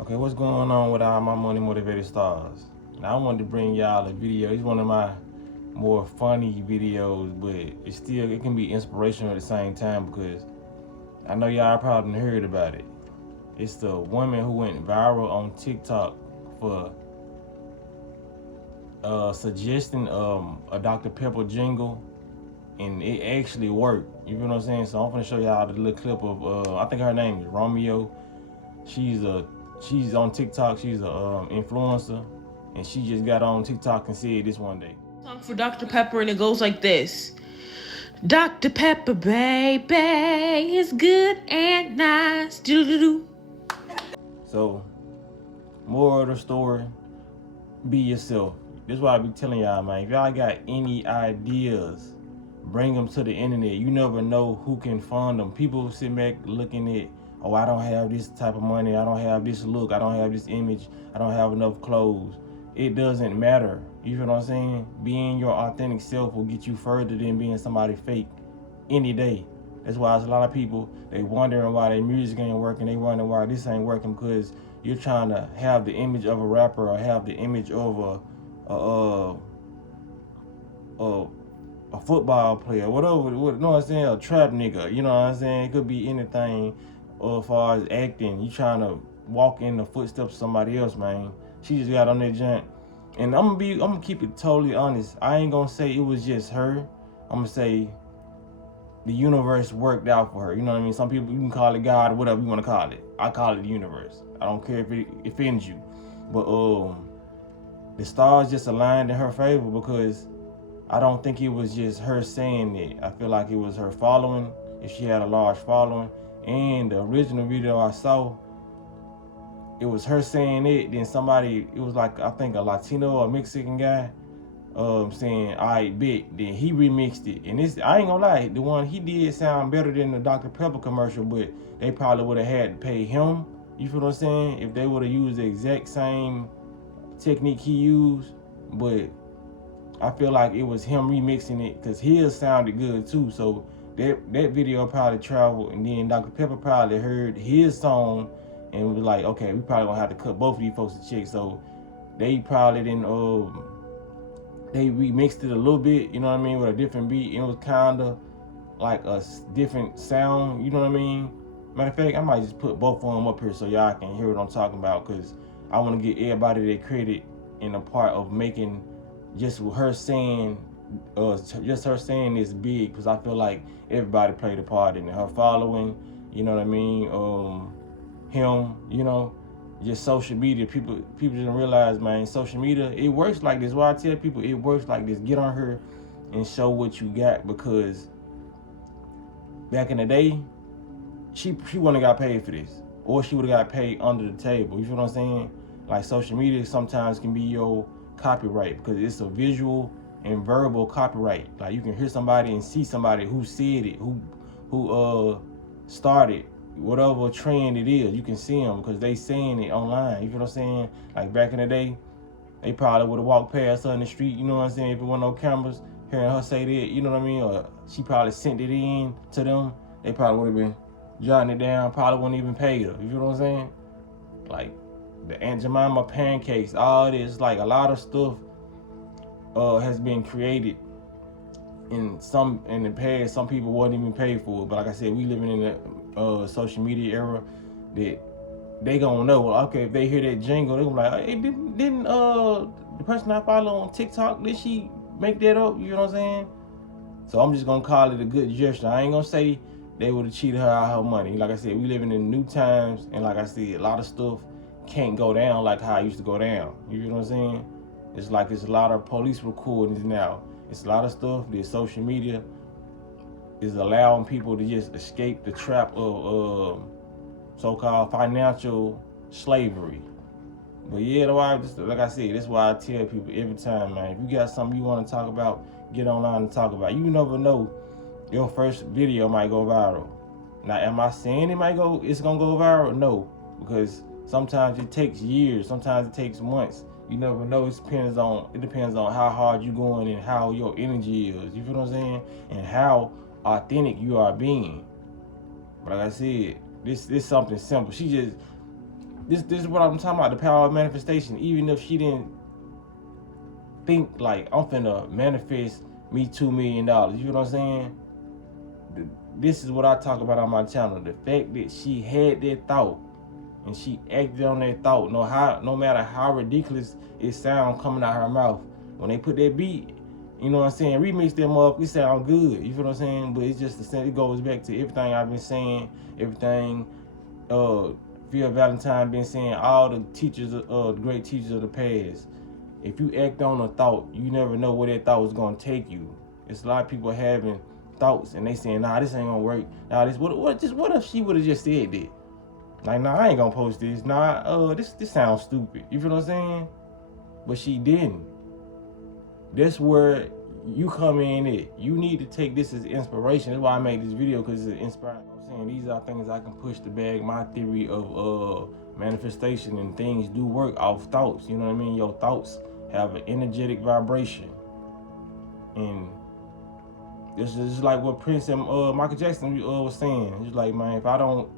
Okay, what's going on with all my money motivated stars? Now I wanted to bring y'all a video. It's one of my more funny videos, but it can be inspirational at the same time because I know y'all probably heard about it. It's the woman who went viral on TikTok for suggesting a Dr. Pepper jingle, and it actually worked. You feel what I'm saying? So I'm gonna show y'all the little clip of I think her name is Romeo. She's a she's on TikTok. She's a influencer, and she just got on TikTok and said this one day. Song for Dr. Pepper, and it goes like this: Dr. Pepper, baby, is good and nice. Doo-doo-doo. So, more of the story: be yourself. This is why I be telling y'all, man. If y'all got any ideas, bring them to the internet. You never know who can fund them. People sit back looking at, oh, I don't have this type of money. I don't have this look. I don't have this image. I don't have enough clothes. It doesn't matter. You feel what I'm saying? Being your authentic self will get you further than being somebody fake any day. That's why there's a lot of people, they wondering why their music ain't working. They wonder why this ain't working because you're trying to have the image of a rapper or have the image of a football player, whatever, you know what I'm saying, a trap nigga, you know what I'm saying? It could be anything as far as acting. You trying to walk in the footsteps of somebody else, man. She just got on that junk. And I'm gonna keep it totally honest. I ain't gonna say it was just her. I'm gonna say the universe worked out for her. You know what I mean? Some people, you can call it God or whatever you want to call it. I call it the universe. I don't care if it offends you. But the stars just aligned in her favor because I don't think it was just her saying it. I feel like it was her following, if she had a large following. And the original video I saw, it was her saying it, then somebody, it was like, I think a Latino or Mexican guy, saying, all right, bet. Then he remixed it. And this, I ain't gonna lie, the one he did sound better than the Dr. Pepper commercial, but they probably would have had to pay him, you feel what I'm saying, if they would have used the exact same technique he used. But I feel like it was him remixing it because his sounded good too. So that video probably traveled, and then Dr. Pepper probably heard his song and was like, okay, we probably gonna have to cut both of these folks a check. So they probably didn't they remixed it a little bit, you know what I mean, with a different beat. And it was kind of like a different sound, you know what I mean. Matter of fact, I might just put both of them up here so y'all can hear what I'm talking about, because I want to give everybody their credit in the part of making just her saying is big, because I feel like everybody played a part in it. Her following, you know what I mean, him, you know, just social media. People didn't realize, man, social media, it works like this. Why I tell people it works like this: get on her and show what you got, because back in the day, she wouldn't have got paid for this, or she would have got paid under the table. You feel what I'm saying? Like, social media sometimes can be your copyright because it's a visual and verbal copyright. Like, you can hear somebody and see somebody who said it, who started whatever trend it is. You can see them because they saying it online. You feel what I'm saying? Like, back in the day, they probably would have walked past her in the street, you know what I'm saying, if it wasn't no cameras, hearing her say that, you know what I mean? Or she probably sent it in to them. They probably would have been jotting it down, probably wouldn't even pay her. You feel what I'm saying? Like, the Aunt Jemima pancakes, all this, like, a lot of stuff has been created in the past. Some people wasn't even paid for it. But like I said, we living in a social media era that they gonna know. Okay, if they hear that jingle, they gonna be like, hey, didn't the person I follow on TikTok, did she make that up? You know what I'm saying? So I'm just gonna call it a good gesture. I ain't gonna say they would have cheated her out of her money. Like I said, we living in new times, and like I said, a lot of stuff can't go down like how it used to go down. You know what I'm saying? It's like it's a lot of police recordings now. It's a lot of stuff that social media is allowing people to just escape the trap of so-called financial slavery. But yeah, like I said, that's why I tell people every time, man, if you got something you want to talk about, get online and talk about it. You never know, your first video might go viral. Now, am I saying it's gonna go viral? No, because sometimes it takes years, sometimes it takes months. You never know. It depends on how hard you're going and how your energy is. You feel what I'm saying? And how authentic you are being. But like I said, this is something simple. She just this is what I'm talking about, the power of manifestation. Even if she didn't think like I'm finna manifest me $2 million, you know what I'm saying? This is what I talk about on my channel. The fact that she had that thought and she acted on that thought, no matter how ridiculous it sound coming out her mouth. When they put that beat, you know what I'm saying, remix them up, it sound good, you feel what I'm saying? But it's just the same. It goes back to everything I've been saying, everything Phil Valentine been saying, all the teachers, the great teachers of the past. If you act on a thought, you never know where that thought is gonna take you. It's a lot of people having thoughts and they saying, nah, this ain't gonna work. Nah, what if she would have just said that? Like, nah, I ain't gonna post this. Nah, this sounds stupid. You feel what I'm saying? But she didn't. That's where you come in at. You need to take this as inspiration. That's why I made this video, because it's inspiring. I'm saying these are things I can push to bag my theory of manifestation, and things do work off thoughts. You know what I mean? Your thoughts have an energetic vibration. And this is like what Prince and Michael Jackson was saying. It's like, man, if I don't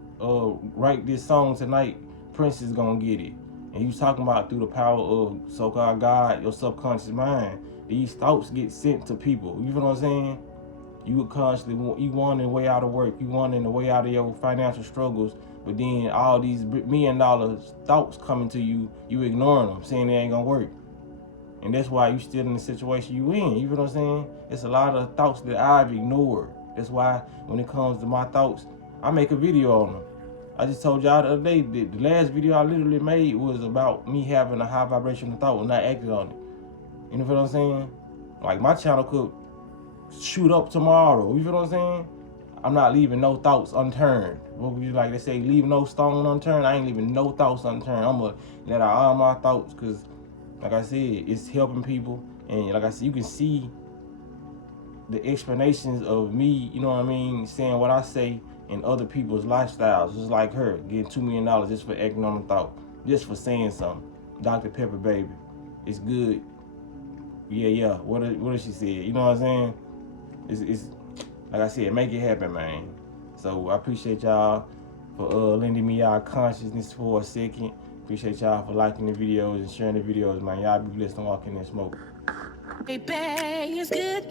write this song tonight, Prince is gonna get it. And he was talking about through the power of so-called God, your subconscious mind, these thoughts get sent to people. You know what I'm saying? You would constantly, you wanting a way out of work, you wanting a way out of your financial struggles, but then all these $1 million thoughts coming to you, you ignoring them, saying they ain't gonna work. And that's why you still in the situation you in. You know what I'm saying? It's a lot of thoughts that I've ignored. That's why when it comes to my thoughts, I make a video on them. I just told y'all the other day that the last video I literally made was about me having a high vibrational thought and not acting on it. You know what I'm saying? Like, my channel could shoot up tomorrow. You feel what I'm saying? I'm not leaving no thoughts unturned. Like they say, leave no stone unturned. I ain't leaving no thoughts unturned. I'm gonna let out all my thoughts, because like I said, it's helping people. And like I said, you can see the explanations of me, you know what I mean, saying what I say in other people's lifestyles. Just like her, getting $2 million just for acting on a thought, just for saying something. Dr. Pepper, baby, it's good. Yeah. What did she say? You know what I'm saying? It's like I said, make it happen, man. So I appreciate y'all for lending me y'all consciousness for a second. Appreciate y'all for liking the videos and sharing the videos, man. Y'all be blessed and walk in that smoke. Baby, it's good.